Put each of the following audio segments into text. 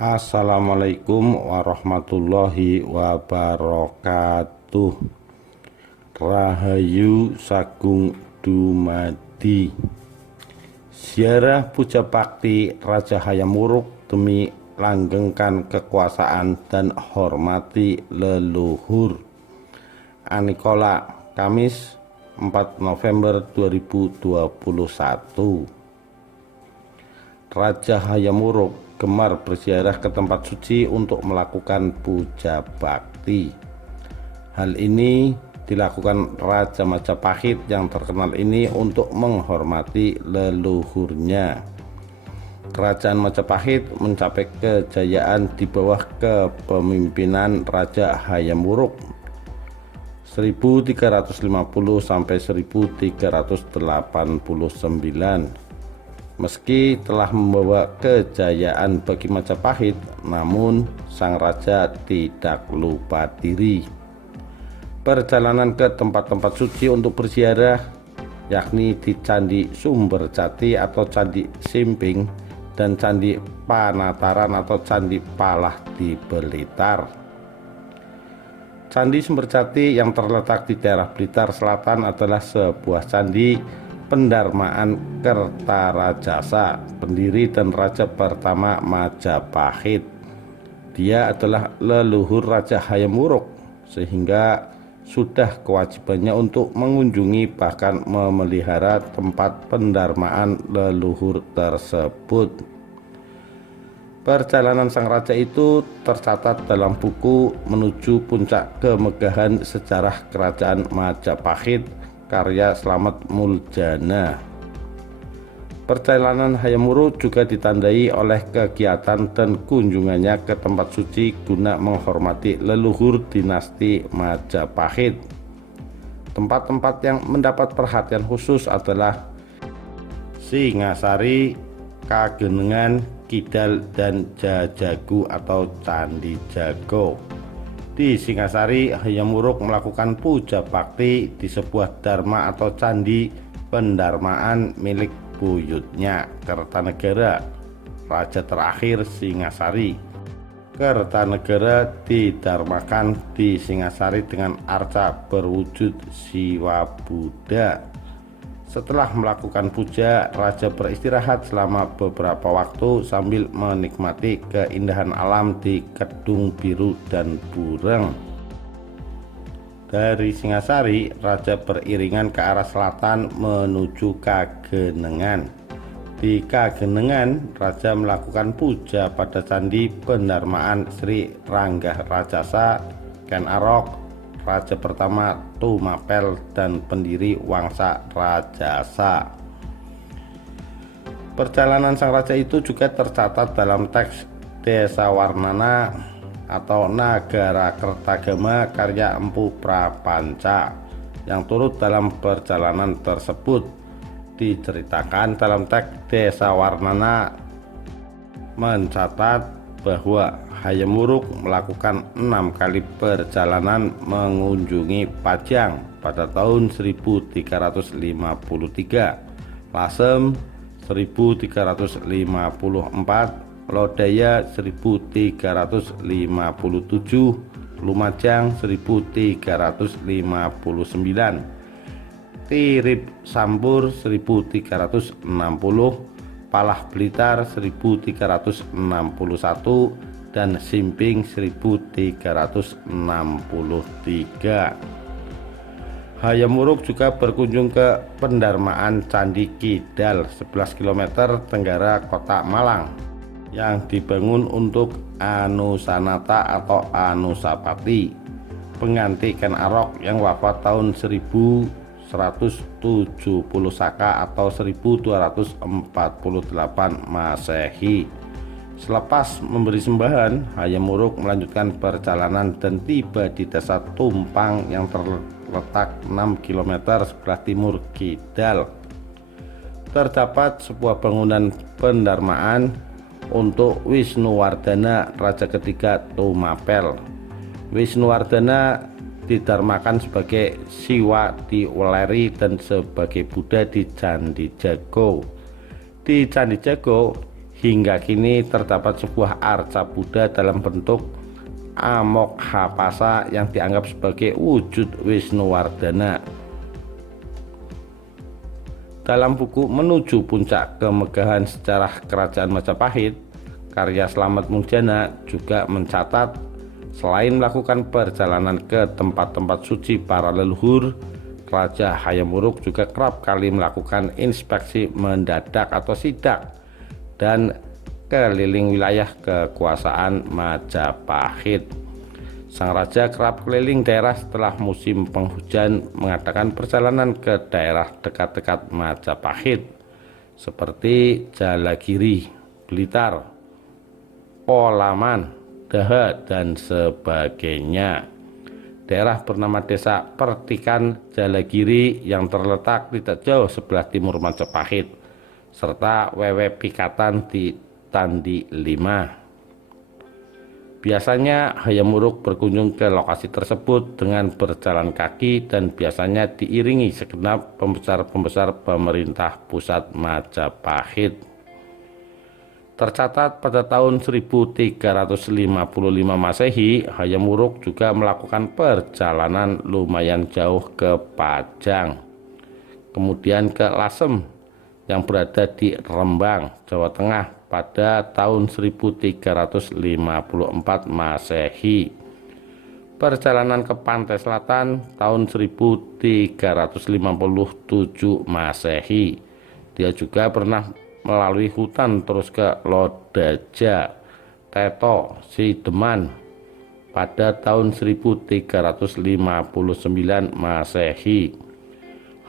Assalamualaikum warahmatullahi wabarakatuh. Rahayu Sagung Dumadi. Ziarah puja bakti Raja Hayam Wuruk demi langgengkan kekuasaan dan hormati leluhur. Anikola, Kamis 4 November 2021. Raja Hayam Wuruk gemar berziarah ke tempat suci untuk melakukan puja bakti. Hal ini dilakukan Raja Majapahit yang terkenal ini untuk menghormati leluhurnya. Kerajaan Majapahit mencapai kejayaan di bawah kepemimpinan Raja Hayam Wuruk 1350 sampai 1389. Meski telah membawa kejayaan bagi Majapahit, namun sang raja tidak lupa diri. Perjalanan ke tempat-tempat suci untuk berziarah, yakni di Candi Sumberjati atau Candi Simping dan Candi Panataran atau Candi Palah di Blitar. Candi Sumberjati yang terletak di daerah Blitar Selatan adalah sebuah candi pendarmaan Kertarajasa, pendiri dan raja pertama Majapahit. Dia adalah leluhur Raja Hayam Wuruk, sehingga sudah kewajibannya untuk mengunjungi bahkan memelihara tempat pendarmaan leluhur tersebut. Perjalanan sang raja itu tercatat dalam buku Menuju Puncak Kemegahan Sejarah Kerajaan Majapahit karya Slamet Muljana. Perjalanan Hayam Wuruk juga ditandai oleh kegiatan dan kunjungannya ke tempat suci guna menghormati leluhur dinasti Majapahit. Tempat-tempat yang mendapat perhatian khusus adalah Singasari, Kagenengan, Kidal, dan Jajagu atau Candi Jago. Di Singasari, Hayam Wuruk melakukan puja bakti di sebuah dharma atau candi pendarmaan milik buyutnya, Kertanegara, raja terakhir Singasari. Kertanegara didarmakan di Singasari dengan arca berwujud Siwa Buddha. Setelah melakukan puja, raja beristirahat selama beberapa waktu sambil menikmati keindahan alam di Kedung Biru dan Bureng. Dari Singasari, raja beriringan ke arah selatan menuju Kagenengan. Di Kagenengan, raja melakukan puja pada candi pendarmaan Sri Ranggah Rajasa, Ken Arok, raja pertama Tumapel dan pendiri Wangsa Rajasa. Perjalanan sang raja itu juga tercatat dalam teks Desawarnana atau Nagara Kertagama karya Empu Prapanca yang turut dalam perjalanan tersebut. Diceritakan dalam teks Desawarnana mencatat bahwa Hayam Wuruk melakukan 6 kali perjalanan mengunjungi Pajang pada tahun 1353, Lasem 1354, Lodaya 1357, Lumajang 1359, Tirip Sambur 1360, Palah Blitar 1361 dan Simping 1363. Hayam Wuruk juga berkunjung ke pendarmaan Candi Kidal 11 km tenggara kota Malang yang dibangun untuk Anusanata atau Anusapati, pengganti Ken Arok yang wafat tahun 1170 Saka atau 1248 Masehi. Selepas memberi sembahan, Hayam Wuruk melanjutkan perjalanan dan tiba di desa Tumpang yang terletak 6 km sebelah timur Kidal. Terdapat sebuah bangunan pendarmaan untuk Wisnuwardana, raja ketiga Tumapel. Wisnuwardana didarmakan sebagai Siwa di Weleri dan sebagai Buddha di Candi Jago. Di Candi Jago, Hingga kini terdapat sebuah arca Buddha dalam bentuk Amoghapasa yang dianggap sebagai wujud Wisnuwardana. Dalam buku Menuju Puncak Kemegahan Sejarah Kerajaan Majapahit, karya Slamet Muljana juga mencatat selain melakukan perjalanan ke tempat-tempat suci para leluhur, Raja Hayam Wuruk juga kerap kali melakukan inspeksi mendadak atau sidak dan keliling wilayah kekuasaan Majapahit. Sang raja kerap keliling daerah setelah musim penghujan, mengadakan perjalanan ke daerah dekat-dekat Majapahit seperti Jalagiri, Blitar, Polaman, Daha, dan sebagainya. Daerah bernama Desa Pertikan Jalagiri yang terletak tidak jauh sebelah timur Majapahit, serta Wewe Pikatan di Tandi 5. Biasanya Hayam Wuruk berkunjung ke lokasi tersebut dengan berjalan kaki dan biasanya diiringi segenap pembesar-pembesar pemerintah pusat Majapahit. Tercatat pada tahun 1355 Masehi, Hayam Wuruk juga melakukan perjalanan lumayan jauh ke Pajang, kemudian ke Lasem yang berada di Rembang, Jawa Tengah pada tahun 1354 Masehi. Perjalanan ke pantai selatan tahun 1357 Masehi. Dia juga pernah melalui hutan terus ke Lodaja, Teto, Sideman pada tahun 1359 Masehi.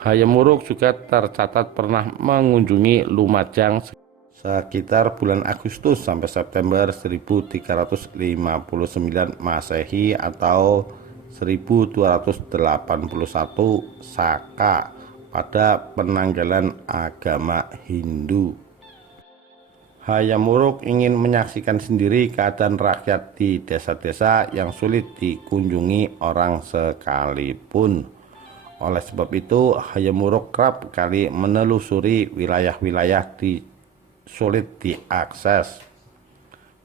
Hayam Wuruk juga tercatat pernah mengunjungi Lumajang sekitar bulan Agustus sampai September 1359 Masehi atau 1281 Saka pada penanggalan agama Hindu. Hayam Wuruk ingin menyaksikan sendiri keadaan rakyat di desa-desa yang sulit dikunjungi orang sekalipun. Oleh sebab itu, Hayam Wuruk kerap kali menelusuri wilayah-wilayah sulit diakses,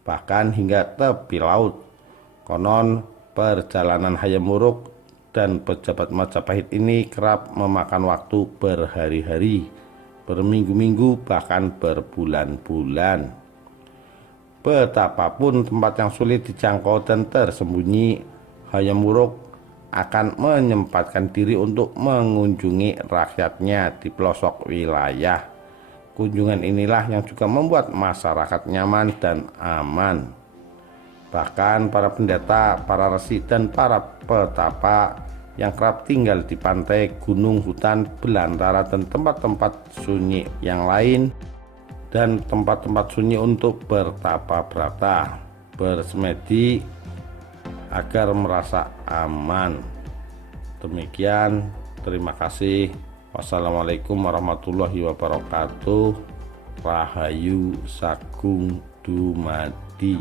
bahkan hingga tepi laut. Konon perjalanan Hayam Wuruk dan pejabat Majapahit ini kerap memakan waktu berhari-hari, berminggu-minggu, bahkan berbulan-bulan. Betapapun tempat yang sulit dijangkau dan tersembunyi, Hayam Wuruk akan menyempatkan diri untuk mengunjungi rakyatnya di pelosok wilayah. Kunjungan inilah yang juga membuat masyarakat nyaman dan aman. Bahkan para pendeta, para resi, dan para petapa yang kerap tinggal di pantai, gunung, hutan, belantara, dan tempat-tempat sunyi yang lain, dan tempat-tempat sunyi untuk bertapa brata, bersemedi agar merasa aman. Demikian, terima kasih. Wassalamualaikum warahmatullahi wabarakatuh. Rahayu Sagung Dumadi.